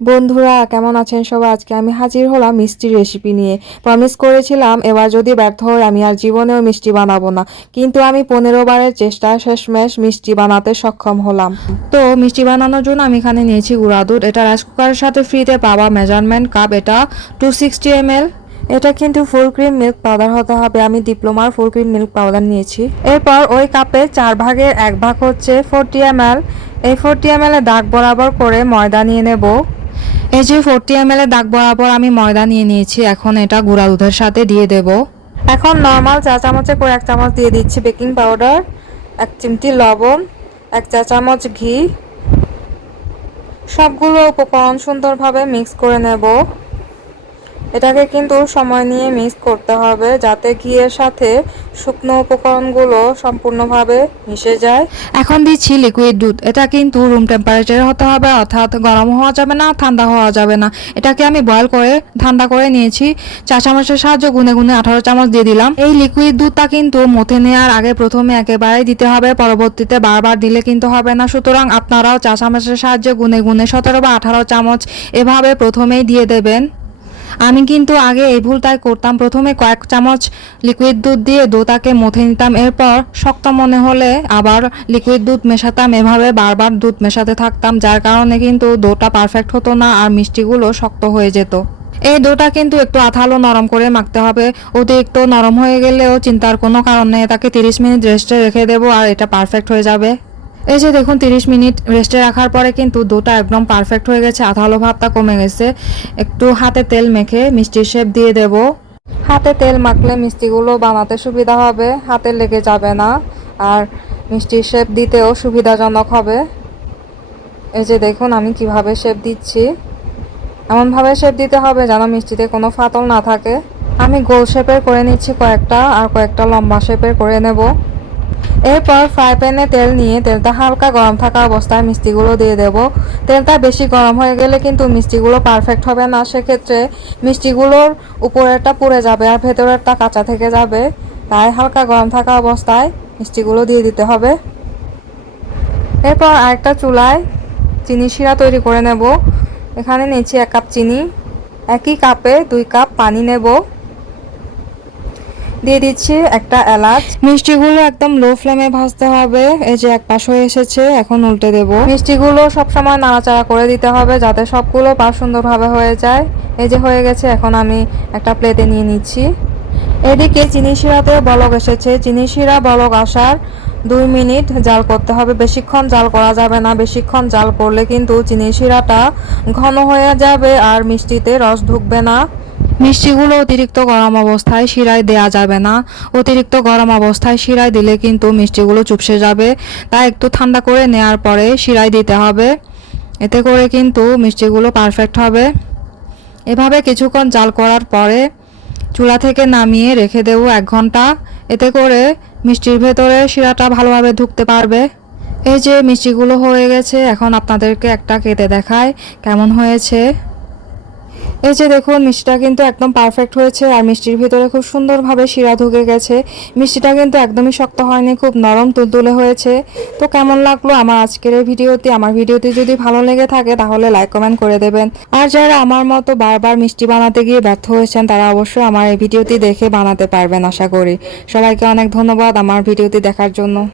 বন্ধুরা কেমন আছেন সবাই? আজকে আমি হাজির হলাম মিষ্টির রেসিপি নিয়ে। প্রমিস করেছিলাম এবার যদি ব্যর্থ হয় আমি আর জীবনেও মিষ্টি বানাবো না। কিন্তু আমি পনেরো বারের চেষ্টা শেষমেশ মিষ্টি বানাতে সক্ষম হলাম। তো মিষ্টি বানানোর জন্য আমি এখানে নিয়েছি গুঁড়া দুধ। এটা রাইস কুকারের সাথে ফ্রিতে পাওয়া মেজারমেন্ট কাপ এটা টু সিক্সটি এম এটা কিন্তু ফুল ক্রিম মিল্ক পাউডার হতে হবে। আমি ডিপ্লোমার ফুল ক্রিম মিল্ক পাউডার নিয়েছি। এরপর ওই কাপে চার ভাগের এক ভাগ হচ্ছে ফোরটি এম এই ফোরটি এম দাগ বরাবর করে ময়দা নিয়ে নেব। এই যে ফোরটি এম এর দাগ বরাবর আমি ময়দা নিয়ে নিয়েছি, এখন এটা গুঁড়া দুধের সাথে দিয়ে দেব। এখন নর্মাল চা চামচে করে এক চামচ দিয়ে দিচ্ছি বেকিং পাউডার এক চিমটি লবণ, এক চা চামচ ঘি। সবগুলো উপকরণ সুন্দরভাবে মিক্স করে নেব। এটাকে কিন্তু সময় নিয়ে মিক্স করতে হবে যাতে ঘিয়ের সাথে শুকনো উপকরণগুলো সম্পূর্ণভাবে মিশে যায়। এখন দিচ্ছি লিকুইড দুধ। এটা কিন্তু রুম টেম্পারেচারে হতে হবে, অর্থাৎ গরম হওয়া যাবে না, ঠান্ডা হওয়া যাবে না। এটাকে আমি বয়েল করে, ঠান্ডা করে নিয়েছি। চা চামচের সাহায্যে গুনে গুনে আঠারো চামচ দিয়ে দিলাম। এই লিকুইড দুধটা কিন্তু মথে নেওয়ার আগে প্রথমে একেবারেই দিতে হবে, পরবর্তীতে বারবার দিলে কিন্তু হবে না। সুতরাং আপনারাও চা চামচের সাহায্যে গুনে গুনে সতেরো বা আঠারো চামচ এভাবে প্রথমেই দিয়ে দেবেন। আমি কিন্তু আগে এই ভুলটাই করতাম। প্রথমে কয়েক চামচ লিকুইড দুধ দিয়ে দোতাকে মথে নিতাম। এরপর শক্ত মনে হলে আবার লিকুইড দুধ মেশাতাম। এভাবে বারবার দুধ মেশাতে থাকতাম, যার কারণে কিন্তু দোটা পারফেক্ট হতো না আর মিষ্টিগুলো শক্ত হয়ে যেত। এই ডোটা কিন্তু একটু আঠালো নরম করে মাখতে হবে। অতিরিক্ত নরম হয়ে গেলেও চিন্তার কোনো কারণ নেই। তাকে তিরিশ মিনিট রেস্টে রেখে দেবো আর এটা পারফেক্ট হয়ে যাবে। এই যে দেখুন, তিরিশ মিনিট রেস্টে রাখার পরে কিন্তু দুটা একদম পারফেক্ট হয়ে গেছে। আঠালো ভাবটা কমে গেছে। একটু হাতে তেল মেখে মিষ্টির শেপ দিয়ে দেব। হাতে তেল মাখলে মিষ্টিগুলো বানাতে সুবিধা হবে। হাতে লেগে যাবে না। আর মিষ্টির শেপ দিতেও সুবিধাজনক হবে। এই যে দেখুন, আমি কীভাবে শেপ দিচ্ছি। এমনভাবে শেপ দিতে হবে যেন মিষ্টিতে কোনো ফাটল না থাকে। আমি গোল শেপের করে নিচ্ছি কয়েকটা, আর কয়েকটা লম্বা শেপের করে নেব। এরপর ফ্রাই প্যানে তেল নিয়ে তেলটা হালকা গরম থাকা অবস্থায় মিষ্টিগুলো দিয়ে দেব। তেলটা বেশি গরম হয়ে গেলে কিন্তু মিষ্টিগুলো পারফেক্ট হবে না। সেক্ষেত্রে মিষ্টিগুলোর উপরেরটা পুড়ে যাবে আর ভেতরেরটা কাঁচা থেকে যাবে। তাই হালকা গরম থাকা অবস্থায় মিষ্টিগুলো দিয়ে দিতে হবে। এরপর আরেকটা চুলায় চিনি শিরা তৈরি করে নেব। এখানে নিচ্ছি এক কাপ চিনি। একই কাপে দুই কাপ পানি নেব। দিয়ে দিচ্ছি একটা এলাচ। মিষ্টিগুলো একদম লো ফ্লেমে ভাজতে হবে। এই যে এক পাশ হয়ে এসেছে, এখন উল্টে দেব। মিষ্টিগুলো সবসময় নাড়াচাড়া করে দিতে হবে যাতে সবগুলো পাশ সুন্দরভাবে হয়ে যায়। এই যে হয়ে গেছে, এখন আমি একটা প্লেটে নিয়ে নিচ্ছি। এদিকে চিনি শিরাতে বলক এসেছে। চিনি শিরা বলক আসার দুই মিনিট জাল করতে হবে। বেশিক্ষণ জাল করা যাবে না। বেশিক্ষণ জাল করলে কিন্তু চিনি শিরাটা ঘন হয়ে যাবে আর মিষ্টিতে রস ঢুকবে না। মিষ্টিগুলো অতিরিক্ত গরম অবস্থায় শিরায় দেয়া যাবে না। অতিরিক্ত গরম অবস্থায় শিরায় দিলে কিন্তু মিষ্টিগুলো চুপসে যাবে। তাই একটু ঠান্ডা করে নেওয়ার পরে শিরায় দিতে হবে। এতে করে কিন্তু মিষ্টিগুলো পারফেক্ট হবে। এভাবে কিছুক্ষণ জাল করার পরে চুলা থেকে নামিয়ে রেখে দেবো এক ঘণ্টা। এতে করে মিষ্টির ভেতরে শিরাটা ভালোভাবে ঢুকতে পারবে। এই যে মিষ্টিগুলো হয়ে গেছে, এখন আপনাদেরকে একটা কেটে দেখায় কেমন হয়েছে। এই যে দেখুন, মিষ্টিটা কিন্তু একদম পারফেক্ট হয়েছে আর মিষ্টির ভিতরে খুব সুন্দরভাবে শিরা ঢুকে গেছে। মিষ্টিটা কিন্তু একদমই শক্ত হয়নি, খুব নরম তুলতুলে হয়েছে। তো কেমন লাগল আমার আজকের এই ভিডিওটি? আমার ভিডিওটি যদি ভালো লেগে থাকে তাহলে লাইক কমেন্ট করে দেবেন। আর যারা আমার মতো বারবার মিষ্টি বানাতে গিয়ে ব্যর্থ হয়েছেন, তারা অবশ্যই আমার এই ভিডিওটি দেখে বানাতে পারবেন, আশা করি। সবাইকে অনেক ধন্যবাদ আমার ভিডিওটি দেখার জন্য।